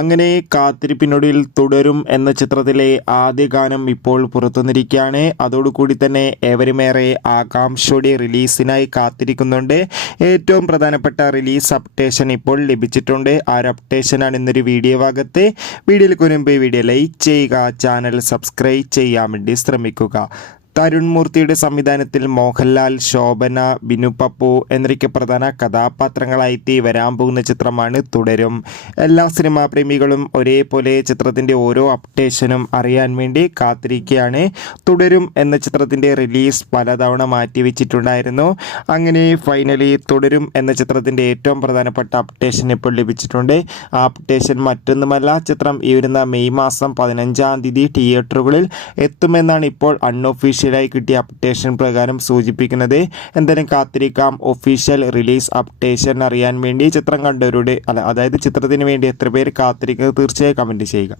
അങ്ങനെ കാത്തിരിപ്പിനൊടുവിൽ തുടരും എന്ന ചിത്രത്തിലെ ആദ്യ ഗാനം ഇപ്പോൾ പുറത്തുവന്നിരിക്കുകയാണ്. അതോടുകൂടി തന്നെ ഏവരുമേറെ ആകാംക്ഷയോടെ റിലീസിനായി കാത്തിരിക്കുന്നുണ്ട്. ഏറ്റവും പ്രധാനപ്പെട്ട റിലീസ് അപ്ഡേഷൻ ഇപ്പോൾ ലഭിച്ചിട്ടുണ്ട്. ആ ഒരു അപ്ഡേഷനാണ് ഇന്നൊരു വീഡിയോ ഭാഗത്ത്. വീഡിയോയിൽ മുൻപ് വീഡിയോ ലൈക്ക് ചെയ്യുക, ചാനൽ സബ്സ്ക്രൈബ് ചെയ്യാൻ വേണ്ടി ശ്രമിക്കുക. തരുൺ മൂർത്തിയുടെ സംവിധാനത്തിൽ മോഹൻലാൽ, ശോഭന, ബിനു പപ്പു എന്നൊക്കെ പ്രധാന കഥാപാത്രങ്ങളായി വരാൻ പോകുന്ന ചിത്രമാണ് തുടരും. എല്ലാ സിനിമാ പ്രേമികളും ഒരേപോലെ ചിത്രത്തിൻ്റെ ഓരോ അപ്ഡേഷനും അറിയാൻ വേണ്ടി കാത്തിരിക്കുകയാണ്. തുടരും എന്ന ചിത്രത്തിൻ്റെ റിലീസ് പലതവണ മാറ്റിവെച്ചിട്ടുണ്ടായിരുന്നു. അങ്ങനെ ഫൈനലി തുടരും എന്ന ചിത്രത്തിൻ്റെ ഏറ്റവും പ്രധാനപ്പെട്ട അപ്ഡേഷൻ ഇപ്പോൾ ലഭിച്ചിട്ടുണ്ട്. ആ അപ്ഡേഷൻ മറ്റൊന്നുമല്ല, ചിത്രം ഈ വരുന്ന മെയ് മാസം 15-ാം തീയതി തിയേറ്ററുകളിൽ എത്തുമെന്നാണ് ഇപ്പോൾ അൺഒഫീഷ്യൽ കിട്ടിയ അപ്ഡേഷൻ പ്രകാരം സൂചിപ്പിക്കുന്നത്. എന്തായാലും കാത്തിരിക്കാം ഒഫീഷ്യൽ റിലീസ് അപ്ഡേഷൻ അറിയാൻ വേണ്ടി. ചിത്രം കണ്ടവരുടെ അതായത് ചിത്രത്തിന് വേണ്ടി എത്ര പേര് കാത്തിരിക്കുന്നത് തീർച്ചയായും കമൻറ്റ് ചെയ്യുക.